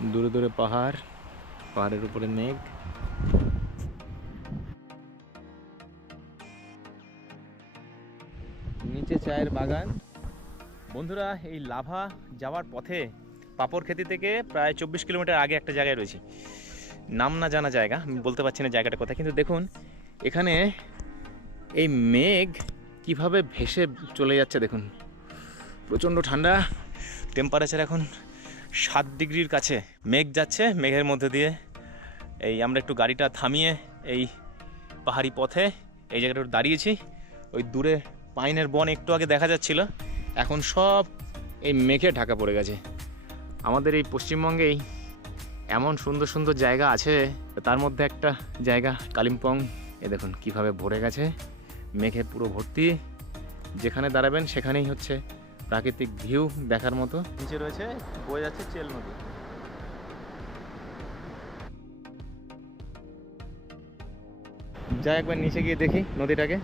দূরে দূরে পাহাড়, পাহাড়ের উপরে মেঘ। নিচে চায়ের বাগান। বন্ধুরা, এই লাভা যাওয়ার পথে পাপড়খেতি থেকে প্রায় 24 কিলোমিটার আগে একটা জায়গায় রয়েছে, নাম না জানা জায়গা, আমি বলতে পারছি না জায়গাটা কোথায়। কিন্তু দেখুন এখানে এই মেঘ কিভাবে ভেসে চলে যাচ্ছে। দেখুন প্রচণ্ড ঠান্ডা, টেম্পারেচার এখন 7 ডিগ্রির কাছে। মেঘ যাচ্ছে, মেঘের মধ্যে দিয়ে এই আমরা একটু গাড়িটা থামিয়ে এই পাহাড়ি পথে এই জায়গাটা দাঁড়িয়েছি। ওই দূরে পাইনের বন একটু আগে দেখা যাচ্ছিল, এখন সব এই মেঘে ঢাকা পড়ে গেছে। আমাদের এই পশ্চিমবঙ্গেই এমন সুন্দর সুন্দর জায়গা আছে, তার মধ্যে একটা জায়গা কালিম্পং। এ দেখুন কিভাবে ভরে গেছে, মেঘে পুরো ভর্তি। যেখানে দাঁড়াবেন সেখানেই হচ্ছে প্রাকৃতিক ভিউ দেখার মতো। নিচে রয়েছে বয়ে যাচ্ছে চেল নদী। যাই একবার নিচে গিয়ে দেখি নদীটাকে।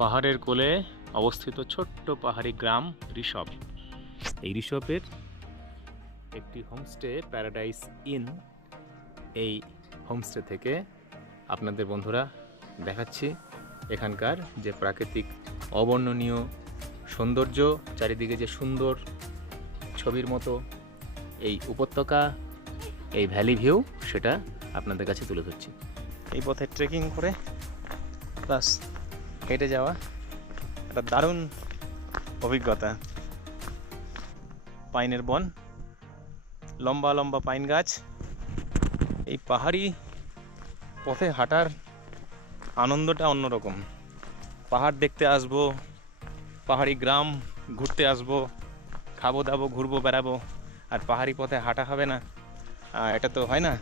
পাহাড়ের কোলে অবস্থিত ছোট্ট পাহাড়ি গ্রাম ঋষভ। এই ঋষভের একটি হোমস্টে প্যারাডাইস ইন, এই হোমস্টে থেকে আপনাদের বন্ধুরা দেখাচ্ছি এখানকার যে প্রাকৃতিক অবর্ণনীয় সৌন্দর্য, চারিদিকে যে সুন্দর ছবির মতো এই উপত্যকা, এই ভ্যালি ভিউ, সেটা আপনাদের কাছে তুলে ধরছি। এই পথে ট্রেকিং করে প্লাস হেঁটে যাওয়া একটা দারুণ অভিজ্ঞতা। পাইনের বন, লম্বা লম্বা পাইন গাছ। এই পাহাড়ি পথে হাঁটার আনন্দটা অন্যরকম। পাহাড় দেখতে আসবো, পাহাড়ি গ্রাম ঘুরতে আসবো, খাবো দাবো, ঘুরবো বেড়াবো, আর পাহাড়ি পথে হাঁটা হবে না, এটা তো হয় না।